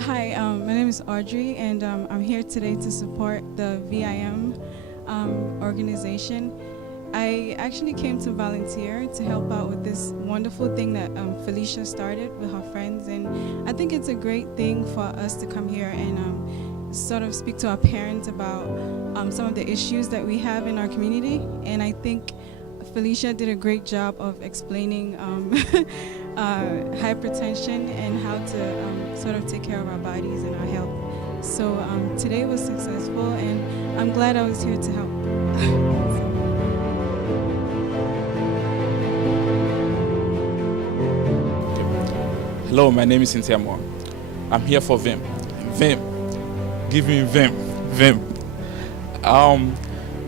Hi, my name is Audrey, and I'm here today to support the VIM organization. I actually came to volunteer to help out with this wonderful thing that Felicia started with her friends, and I think it's a great thing for us to come here and sort of speak to our parents about some of the issues that we have in our community. And I think Felicia did a great job of explaining hypertension and how to sort of take care of our bodies and our health. So today was successful, and I'm glad I was here to help. Hello, my name is Cynthia Moore. I'm here for VIM. VIM. Give me VIM. VIM.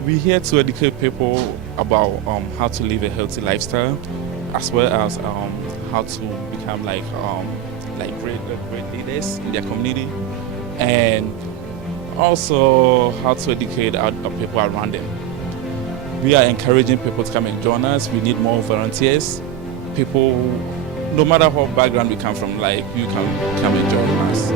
We're here to educate people about how to live a healthy lifestyle, as well as how to become like great leaders in their community, and also how to educate our people around them. We are encouraging people to come and join us. We need more volunteers. People, no matter what background we come from, like, you can come and join us.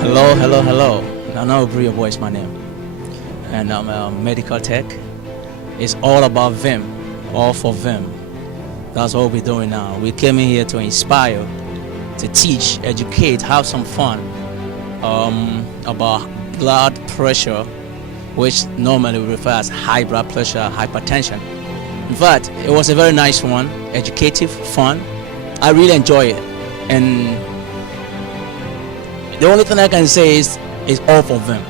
Hello. Nana Obria Boy is my name, and I'm a medical tech. It's all about VIM, all for VIM. That's what we're doing now. We came in here to inspire, to teach, educate, have some fun about blood pressure, which normally we refer as high blood pressure, hypertension. In fact, it was a very nice one, educative, fun. I really enjoy it, and the only thing I can say is all for VIM.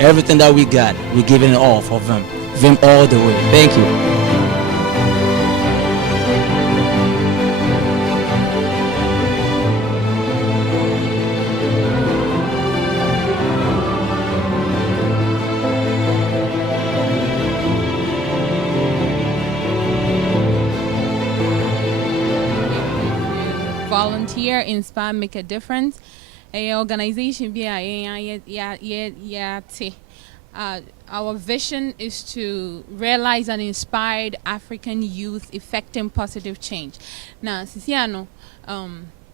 Everything that we got, we're giving it all for VIM. VIM all the way. Thank you. Volunteer, inspire, make a difference. A organization be our vision is to realize and inspire African youth effecting positive change. Now, Sisiano,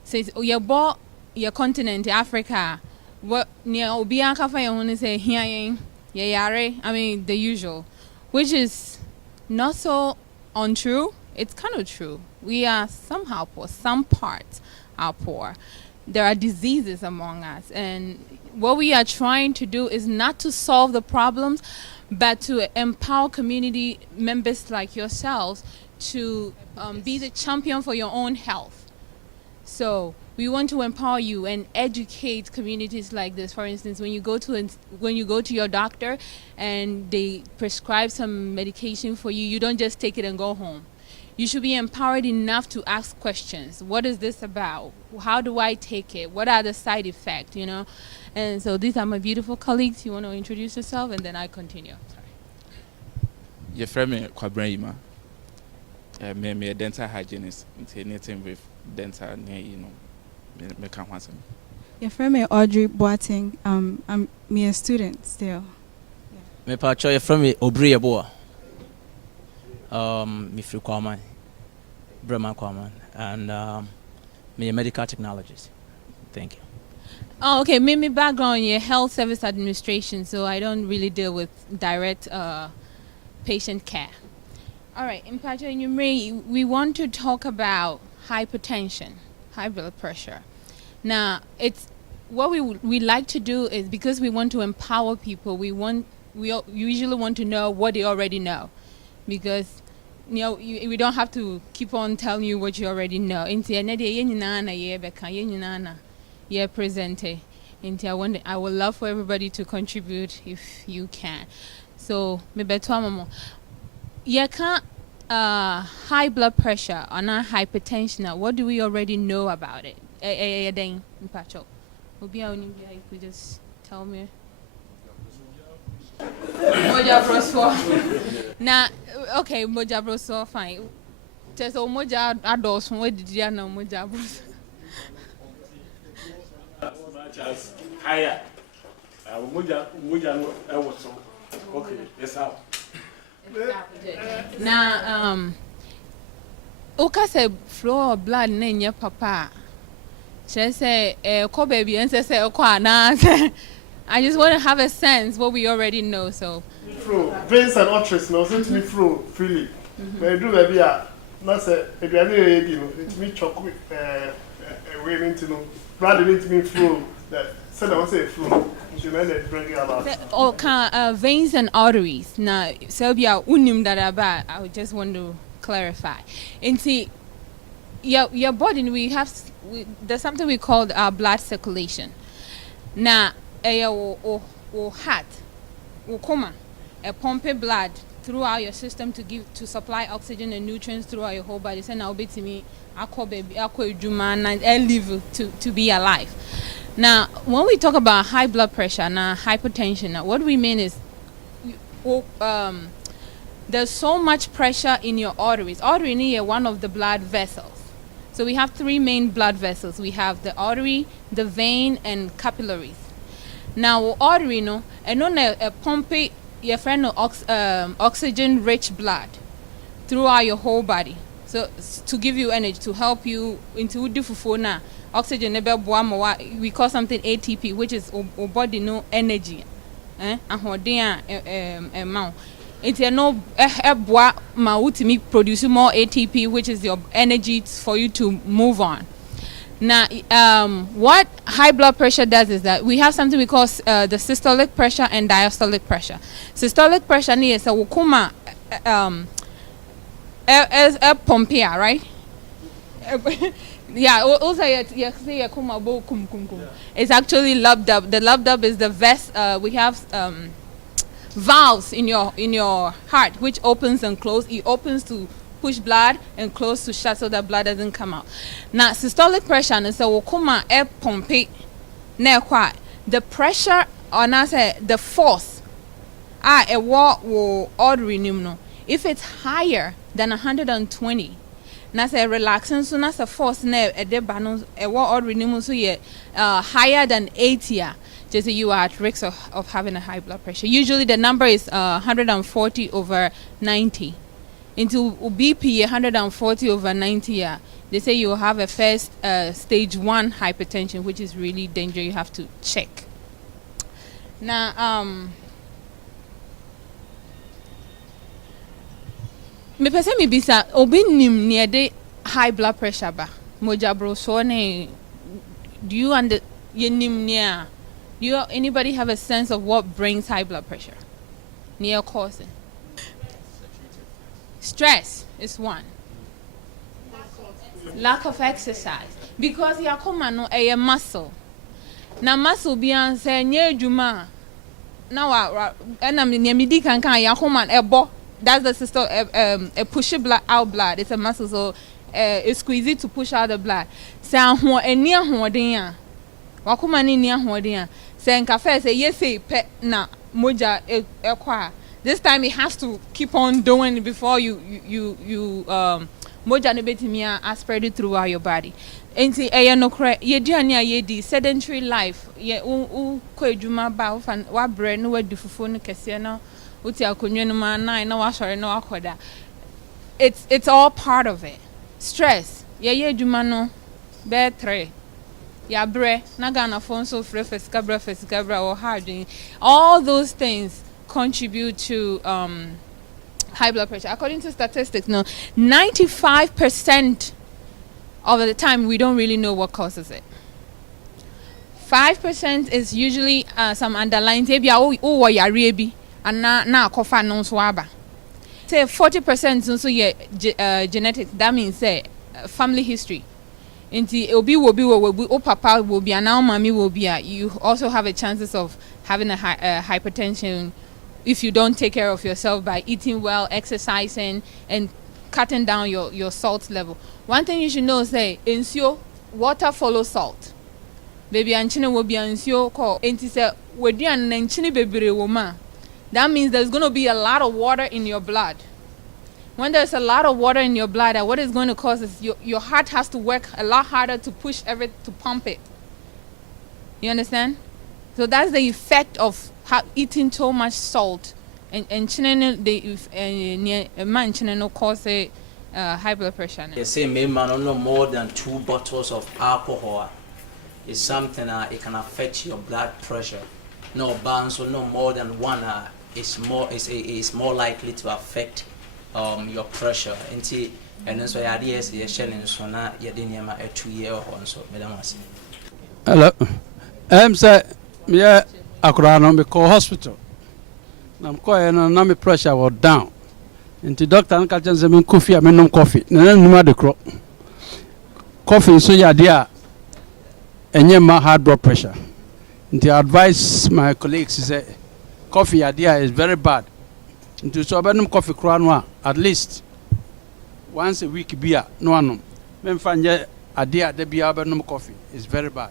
says your continent, Africa, what near Obianca Fayone say here, I mean the usual, which is not so untrue. It's kind of true. We are somehow poor. Some parts are poor. There are diseases among us, and what we are trying to do is not to solve the problems, but to empower community members like yourselves to be the champion for your own health. So we want to empower you and educate communities like this. For instance, when you go to your doctor and they prescribe some medication for you, you don't just take it and go home. You should be empowered enough to ask questions. What is this about? How do I take it? What are the side effects, you know? And so these are my beautiful colleagues. You want to introduce yourself, and then I continue. Sorry. Your friend me Kwabrahima. Me a dental hygienist. Anything with dental, you know, me can't answer. Your friend me Audrey Boateng. I'm me a student still. Me pacho your friend me Obria Boa. Me free Kwaman, Brahma Kwaman, and me a medical technologist. Thank you. Oh, okay. Me background in health service administration, so I don't really deal with direct patient care. All right, in Pacho, we want to talk about hypertension, high blood pressure. Now, it's what we like to do is, because we want to empower people. We usually want to know what they already know, because we don't have to keep on telling you what you already know. Presente. I would love for everybody to contribute if you can. So maybe high blood pressure or not hypertension. What do we already know about it? You could just tell me. Moja broswa. Now, okay, moja broswa fine. Just moja adults. Where did you know moja broswa? As higher. Moja was so. Okay, yes, how. Now, okay say flow of blood na papa. She say ko baby and say ko ana. I just want to have a sense what we already know. So flow veins and arteries no so me flow freely. But do baby na say eduane ready no it me choke we into no blood need me flow that so I want say flow. You know that bring it about. Veins and arteries. Now Serbia unim that about. I just want to clarify. And see your body there's something we call blood circulation. Now o heart will come pump blood throughout your system to supply oxygen and nutrients throughout your whole body. So now be to me live to be alive. Now when we talk about high blood pressure and hypertension, what we mean is there's so much pressure in your arteries. Artery is one of the blood vessels. So we have three main blood vessels. We have the artery, the vein, and capillaries. Now artery and on a pump your friend oxygen rich blood throughout your whole body. So to give you energy, to help you into different oxygen we call something ATP, which is body no energy. Amount. It's no produce more ATP, which is your energy for you to move on. Now, what high blood pressure does is that we have something we call the systolic pressure and diastolic pressure. Systolic pressure is a wukuma pompia, right? Yeah, also it's actually lub-dub. The lub-dub is the we have valves in your heart which opens and closes. It opens to push blood and close to shut so that blood doesn't come out. Now systolic pressure is a wokuma air pump the pressure or not say the force a wo artery no if it's higher than 120 na say relaxing so na say force na e de ba no e wo artery no so ye higher than 80 just you are at risk of having a high blood pressure. Usually the number is 140/90. Into BP 140/90, they say you will have a first stage 1 hypertension, which is really dangerous. You have to check. Now, me pese me bisa obi nim near the high blood pressure ba moja bro so ne do you anybody have a sense of what brings high blood pressure near causing? Stress is one. Lack of exercise. Because ya come no a muscle. Na muscle be an say nye juma. Now and midi can ya come a bo. That's the system a push out blood. It's a muscle, so it's squeezy to push out the blood. Say ho enia ho den wa come ni nia ho den. Say nka first say yes say pe na moja e kwa. This time it has to keep on doing before you moja no betimi spread it throughout your body. Enti no kra ye duane a ye di sedentary life ye ko adwuma ba wa bre no wadu fufu no kese no uti akonwa no ma nine na wa sore no akoda. It's all part of it. Stress ye adwuma no be 3 ya bre na Ghana phone so freska or hard. All those things contribute to high blood pressure. According to statistics, 95% of the time we don't really know what causes it. 5% is usually some underlying and na kofa no so aba. Say 40% also genetics. That means family history. Inti obi will be o papa will be and now mommy will be. You also have a chances of having a hypertension if you don't take care of yourself by eating well, exercising, and cutting down your salt level. One thing you should know is ensure water follows salt. Baby anchine will be ensure call enti say wedi an nanchine bebere woma. That means there's going to be a lot of water in your blood. When there's a lot of water in your blood, what it's going to cause is your heart has to work a lot harder to push to pump it. You understand? So that's the effect of eating so much salt. And chinen the man chinen no cause high blood pressure. They say maybe no more than 2 bottles of alcohol is something it can affect your blood pressure. No bounce or no more than 1 is more likely to affect your pressure. And then so the idea is you're sharing so now you're doing a 2 year or so. Hello. Say me akura no me call hospital. Na me call na me pressure was down. Nti doctor an ka chen say me coffee me nom coffee. Na numa de kro. Coffee so ya dia enye ma high blood pressure. Nti advise my colleagues say coffee ya dia is very bad. Nti so be nom coffee kro no at least once a week beer no anom. Me mfanye adia de bia be nom coffee is very bad.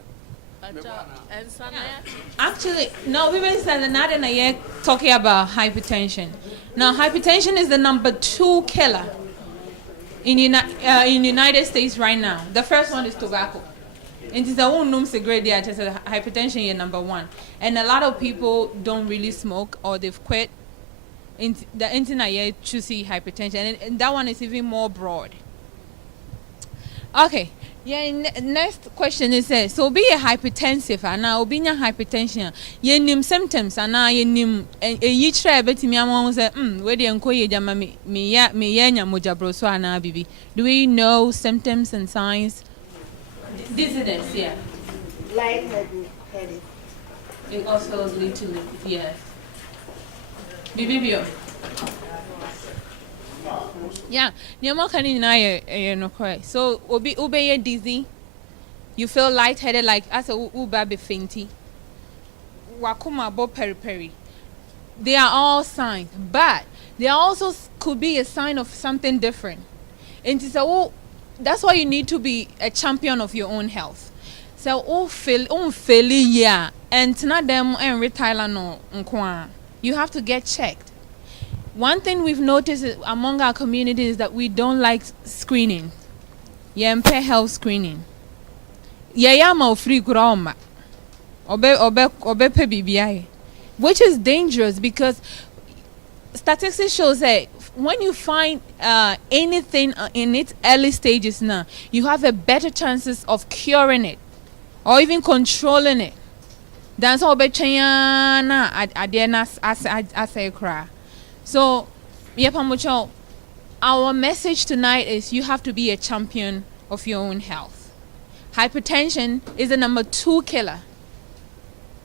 Actually, no, we were saying talking about hypertension. Now, hypertension is the number 2 killer in United States right now. The first one is tobacco. And it's a one cigarette. Hypertension is number 1, and a lot of people don't really smoke or they've quit. The internet to see hypertension, and that one is even more broad. Okay. Yeah, next question is so be a hypertensive and now be a hypertension. Ye nim symptoms and now ye nim ye try bet me among say where the uncle ye jama me nya mojabroso and bibi. Do we know symptoms and signs? Dizziness, yeah. Lightheaded. It also lead to yes. Bibi. Yeah, no correct. So obey dizzy, you feel lightheaded like as a baby fainty. Wakuma bo peri. They are all signs, but they also could be a sign of something different. And so that's why you need to be a champion of your own health. So fail yeah, and not them and retire no you have to get checked. One thing we've noticed among our community is that we don't like screening. Health screening. Free groma. Which is dangerous because statistics shows that when you find anything in its early stages now, you have a better chances of curing it or even controlling it. That's all So, our message tonight is you have to be a champion of your own health. Hypertension is the number 2 killer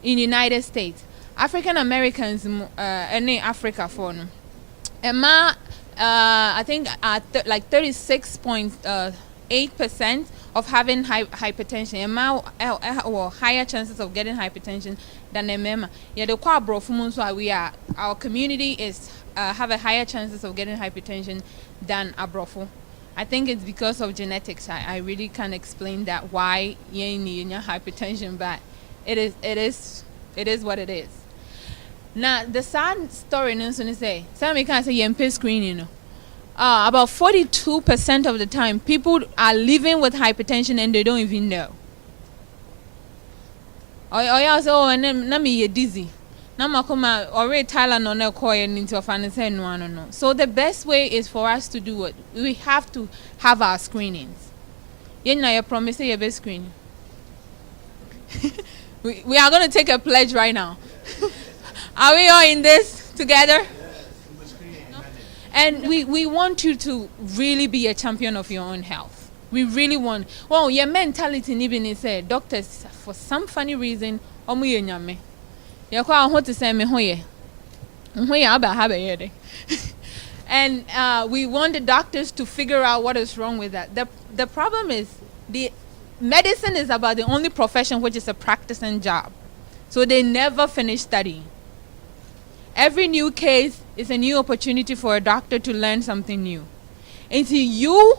in the United States. African Americans, any Africa for them. I think like 36.8% of having hypertension. Or higher chances of getting hypertension than the yeah, the our community is have a higher chances of getting hypertension than abrofo. I think it's because of genetics. I really can't explain that why you need hypertension, but it is what it is. Now the sad story is say some can say you screening. About 42% of the time, people are living with hypertension and they don't even know. And then me dizzy. Already Thailand on a coin into a fantasy no. So the best way is for us to do it. We have to have our screenings. You promise your best screening. we are going to take a pledge right now. Are we all in this together? And we want you to really be a champion of your own health. We really want. Well, your mentality even is doctors for some funny reason and we want the doctors to figure out what is wrong with that. The problem is the medicine is about the only profession which is a practicing job. So they never finish studying. Every new case is a new opportunity for a doctor to learn something new. And so you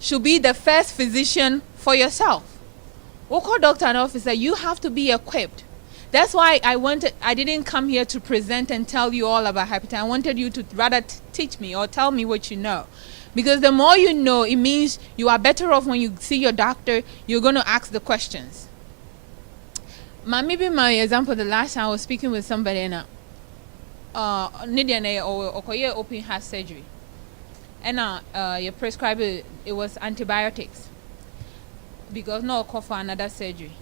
should be the first physician for yourself. Local doctor and officer, you have to be equipped. That's why I didn't come here to present and tell you all about hypertension. I wanted you to rather teach me or tell me what you know. Because the more you know, it means you are better off when you see your doctor, you're going to ask the questions. Maybe my example, the last time I was speaking with somebody and open heart surgery. and you prescribe it was antibiotics because no call for another surgery.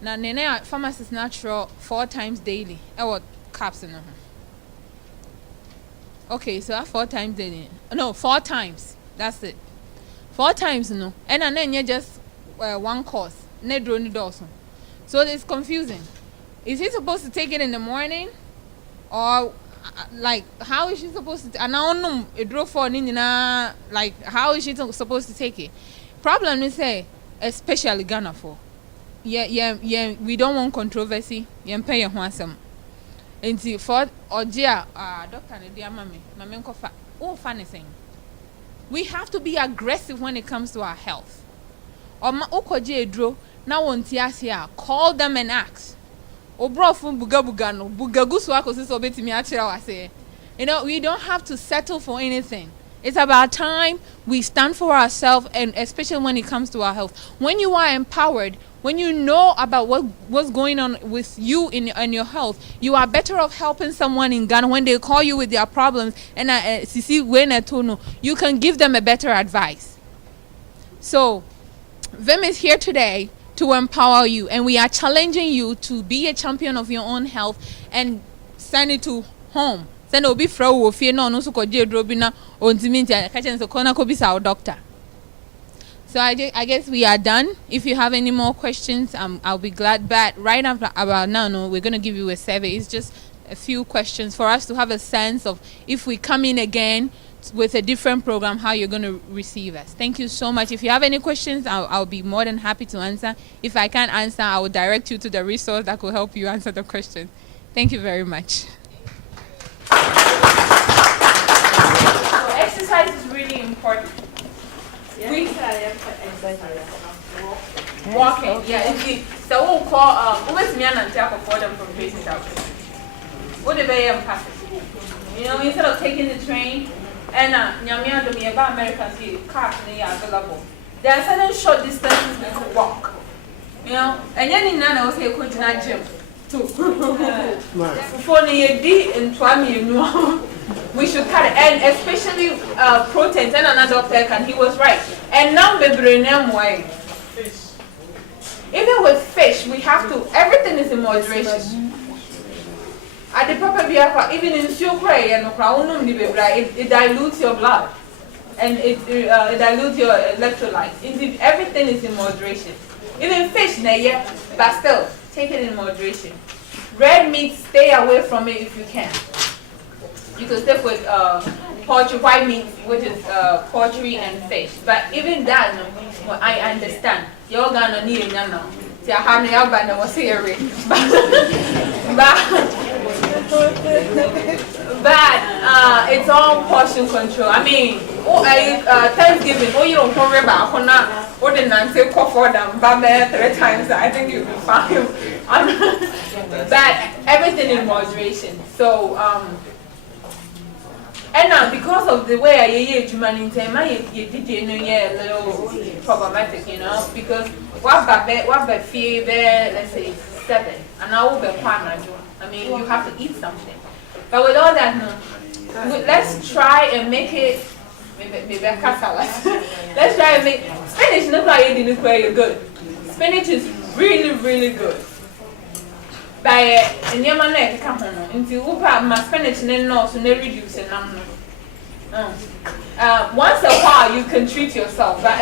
Now nene pharmacist natural 4 times daily. What caps in okay, so 4 times daily. No, 4 times. That's it. 4 times no. And then you just one course. So it's confusing. Is he supposed to take it in the morning, or like how is she supposed to? And I don't know. It drove for Nina. Like how is she supposed to take it? Problem is say, especially Ghana for. Yeah. We don't want controversy. Yeah, pay your handsome. And see for Ojia, Doctor Nadia Mami, Mamenkofa. Oh, funny thing. We have to be aggressive when it comes to our health. Or ma okoje dro na wonti asia. Call them and ask. Obrofu buga no bugagu so akosi so betimi akira wa say. You know, we don't have to settle for anything. It's about time we stand for ourselves, and especially when it comes to our health. When you are empowered, when you know about what's going on with you in your health, you are better off helping someone in Ghana when they call you with their problems. And you can give them a better advice. So, VIM is here today to empower you, and we are challenging you to be a champion of your own health and send it to home. Send obi fra wo fie no no so koje drobina ontimi ntia ka chen so kona ko bisa our doctor. So I guess we are done. If you have any more questions, I'll be glad. But right after about now, no, we're gonna give you a survey. It's just a few questions for us to have a sense of if we come in again with a different program, how you're gonna receive us. Thank you so much. If you have any questions, I'll be more than happy to answer. If I can't answer, I will direct you to the resource that will help you answer the question. Thank you very much. So exercise is really important. Walking, yeah. So we'll call what's me and for them from Tracy's house. What the very impact? You know, instead of taking the train and Nyamia do me about Americans here, cars are available. There are certain short distances we can walk. You know, and then in Nana was here going to that gym too. Before we should cut it, and especially proteins. And another doctor he was right. And now we bring them way. Even with fish, we have to. Everything is in moderation. At the proper beer, even in sugar and it dilutes your blood, and it dilutes your electrolytes. Everything is in moderation. Even fish, but still take it in moderation. Red meat, stay away from it if you can. You can stick with poultry, white meat, which is poultry and fish. But even that, no, I understand. You're gonna need it now. But it's all portion control. I mean, Thanksgiving, you don't worry about or the Nancy call for them, but 3 times. I think you'll be fine. But everything in moderation. So, and now because of the way I hear human you did a little problematic, you know, because what fever, let's say 7, and I will be I mean, you have to eat something. But with all that, no, let's try and make it. Maybe a salad. Let's try and make spinach. Not like it is very good. Spinach is really, really good. By and your man come home. If you my spinach, then no, so they reduce it. Once a while, you can treat yourself, but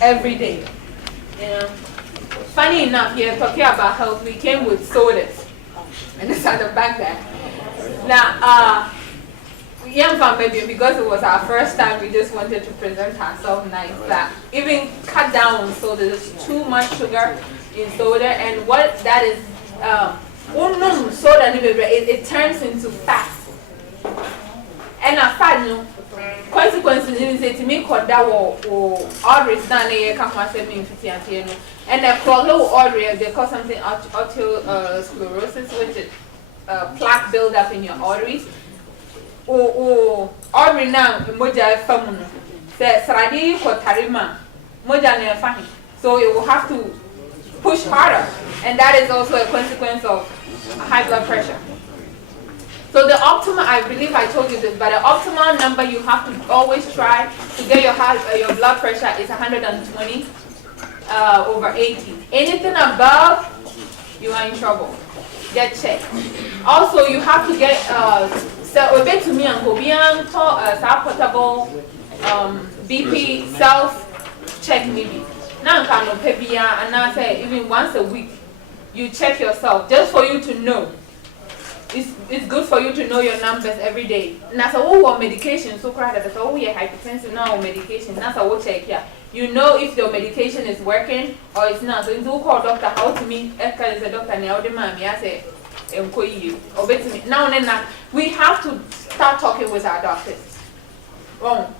every day. You know. Funny enough, here talking about health, we came with sodas, and it's at the back there. Now, young fan baby, because it was our first time, we just wanted to present ourselves nice. But even cut down on soda. There's too much sugar in soda, and what that is, soda it turns into fat. And a fat, consequences in it to me called that or arteries down there come and say me and a clog artery, they call something arteriosclerosis, which is plaque buildup in your arteries. Or artery now, moja famuno. Say Sradi ko tarima, moja ne fahi. So it will have to push harder, and that is also a consequence of high blood pressure. So the optimal, I believe I told you this, but the optimal number you have to always try to get your blood pressure is 120 over 80. Anything above, you are in trouble. Get checked. Also, you have to get so a bit to me and portable BP self check maybe. Now can pay and now say even once a week you check yourself just for you to know. It's good for you to know your numbers every day. Now so what medication so crowded that oh yeah hypertensive now medication that's a check here. You know if your medication is working or it's not. So you do call doctor how to me is a doctor now the man I say now we have to start talking with our doctors. Wrong.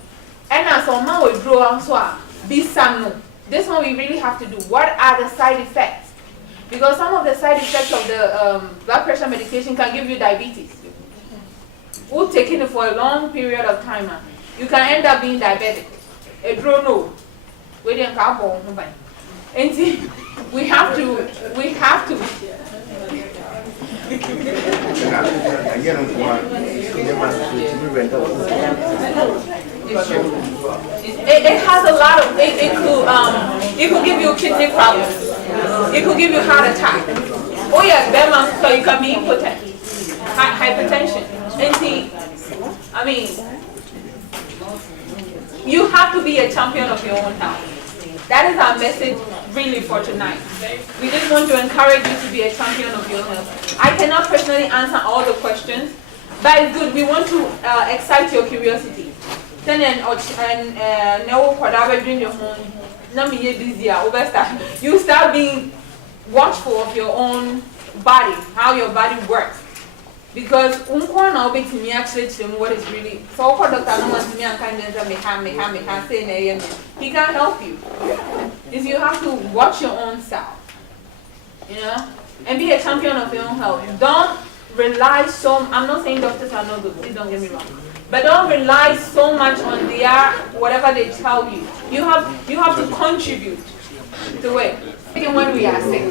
And as a man will draw so be some this one we really have to do. What are the side effects? Because some of the side effects of the blood pressure medication can give you diabetes. Who taking it for a long period of time, you can end up being diabetic. A draw no. We didn't come home. And we have to. It has a lot of it could give you kidney problems. It could give you heart attack. Oh yeah, BEMA, so you can be impotent. Hypertension. And see, I mean, you have to be a champion of your own health. That is our message really for tonight. We just want to encourage you to be a champion of your health. I cannot personally answer all the questions, but it's good. We want to excite your curiosity. Then you start being watchful of your own body, how your body works. Because me actually what is really so doctor me and kind he can't help you. Is you have to watch your own self. You know? And be a champion of your own health. Don't rely so I'm not saying doctors are not good, please don't get me wrong. But don't rely so much on their whatever they tell you. You have to contribute to it. Even when we are sick.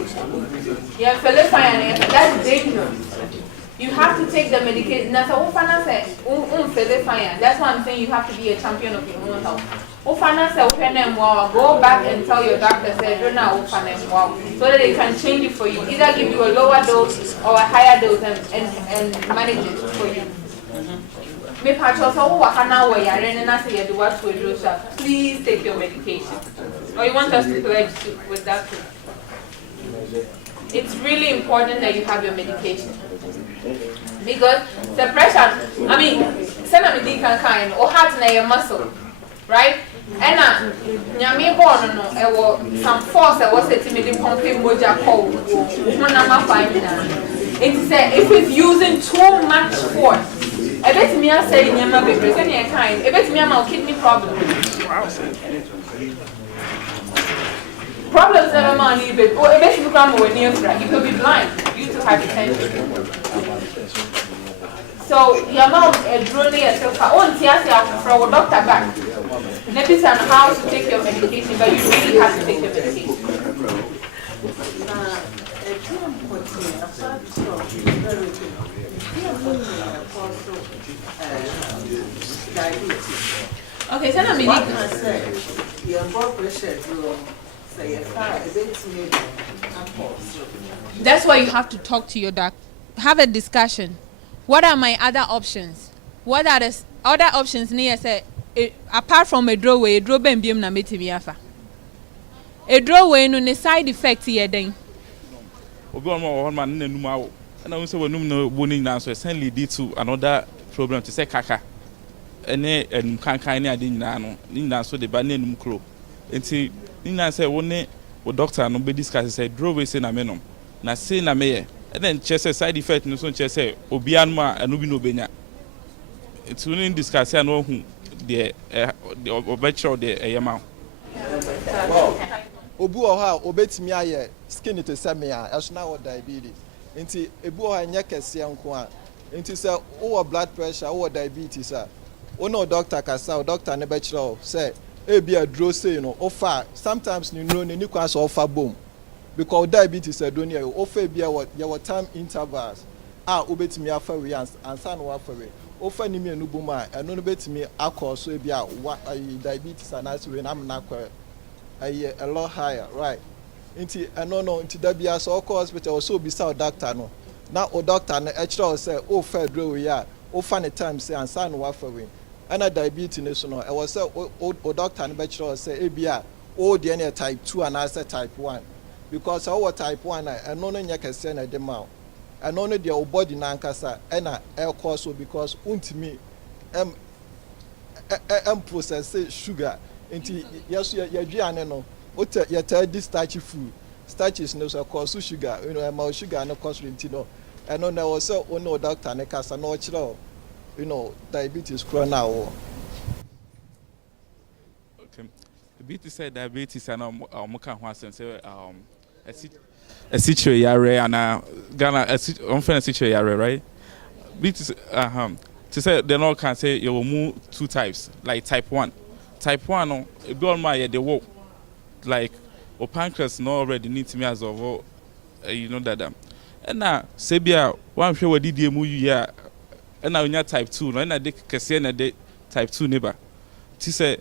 Yeah, that's dangerous. You have to take the medication. That's why I'm saying you have to be a champion of your own health. Go back and tell your doctor so that they can change it for you. Either give you a lower dose or a higher dose and manage it for you. Please take your medication. Or you want us to pledge with that too? It's really important that you have your medication. Because the pressure, I mean, kind or heart na your muscle, right? And nyame born no some force that was setting me the pump moja call it said if it's using too much force, I bet me I say nyama be present your kind, I bet me I'm kidney problem. Problems never mind even or I bet you come when you could be blind due to hypertension. So your mom drew me yourself on TSA from a doctor back. Nepis and how to take your medication, but you really have to take your medication. Okay, so let me your blood pressure that's why you have to talk to your doctor. Have a discussion. What are my other options? What are the other options near say apart from a drawway, na metimi afa. A drawway no side effect here then. Obi on man na numa wo. Na we say we num no boni na so send lead to another problem to say kaka. Ene enum kankan ne ade nyina no. Ni nyina so de ba na enum kro. Enti ni nyina say wo ne wo doctor no be discuss say drawway say na menom. Na say na meye. And then chest side effect no so chest obi anu a anu bi no benya. It's when discuss ya no hu the obetcho the eyama. Obu oha obetimi aye skin to say me a na wo diabetes. Nti ebu oha nya kese nko a. Nti say o blood pressure o diabetes a. O no doctor kasa o doctor ne be kire say e bi adro say no offer sometimes you know ni kwasa offer bom. Because diabetes I don't hear offer be your time intervals. wobɛtumi afa wei ansa na wafa wei wofa ne mmienu bom a ɛno no bɛtumi akɔ so ebi a diabetes anaasɛ wei na amena akɔ a lot higher, right? Nti no nti da bia so ɔkɔ hospital so obisa o doctor no na o doctor no ɛkyerɛ o sɛ o fa aduro wei a o fa ne time sɛ ansa na wafa wei ɛna diabetes ne so no ɛwɔ sɛ o doctor no bɛkyerɛ o sɛ ebi a o deɛ ne type 2 anaasɛ type 1 because ɔwɔ type 1 a ɛno no nyɛ kɛseɛ na ɛde ma o ɛno no deɛ o body nankasa ɛna ɛkɔ so because untimi process sugar nti yɛso yɛduane no yɛtaa di starchy food starches no so ɛkɔ sugar ɛma sugar no kɔ so nti no ɛno na ɛwɔ sɛ wo ne o doctor ne kasa na ɔkyerɛ diabetes kora no a wɔ Diabetes said diabetes and Moka Hassan say a situation yare and Ghana unfair situation yare, right? Diabetes to say they all can say you will move two types, like type 1. Type 1 no it be on my they work like or pancreas no already needs me as of that and now Sebia one sure what did you move ya and now you type 2 no and I de type 2 neighbor. To say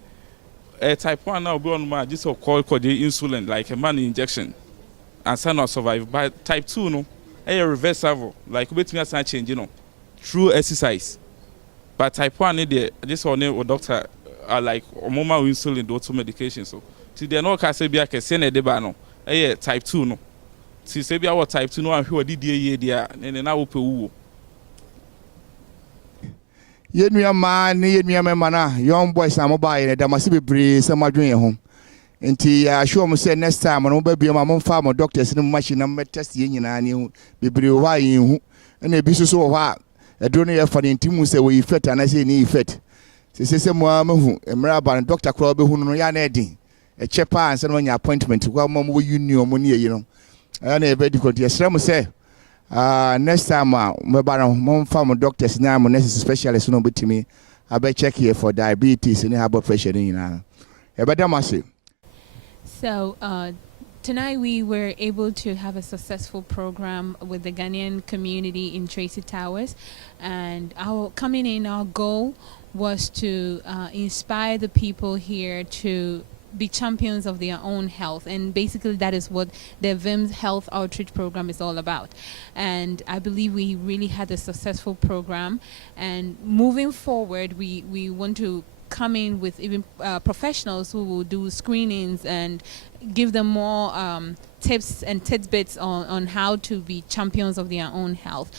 type 1 now be on my just call the insulin like a man injection and some not survive. But type 2 no a reversible like wait me as I change through exercise. But type 1 need just on a doctor are like mama insulin do to medication so ti they no can say be a send de ba no type 2 no ti say be our type 2 no and hwe di ye dia na wo pe wuwo yenua ma ne yenua mema na young boys na mobile ne damase bebre se madwen ye ho nti assure mo say next time no ba bia ma mo fa mo doctors ne machine na mo test ye nyina ne hu bebre wa ye hu na ebi so wo ha edro ne ye fa ne ntimu se we effect na say ni effect se mo amahu emra ba doctor kra obehu no ya na edin e chepa anse no nya appointment kwa mo mo union mo ne ye no na e be difficult yesra mo say next time me ba no mo fa mo doctors na mo nurses specialists no betimi abe check here for diabetes and high blood pressure nyina e be damase. So tonight we were able to have a successful program with the Ghanaian community in Tracy Towers, and our goal was to inspire the people here to be champions of their own health, and basically that is what the VIM health outreach program is all about. And I believe we really had a successful program, and moving forward we want to come in with even professionals who will do screenings and give them more tips and tidbits on how to be champions of their own health.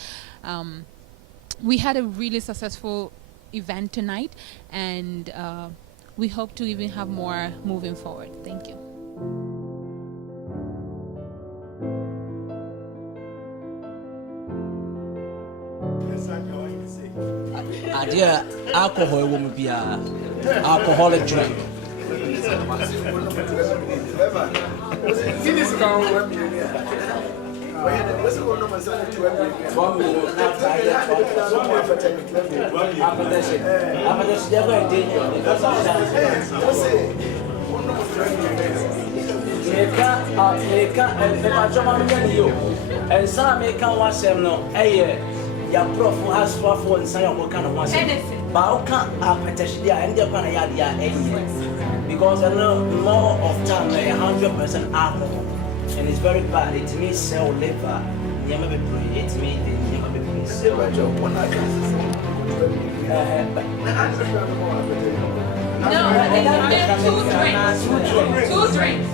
We had a really successful event tonight, and we hope to even have more moving forward. Thank you. Idea alcohol will be alcoholic drink. Ya prof has for and say what kind of one but can and because I know more of time 100% alcohol and it's very bad. It means cell liver, never be pray, it means never be pray. Two drinks.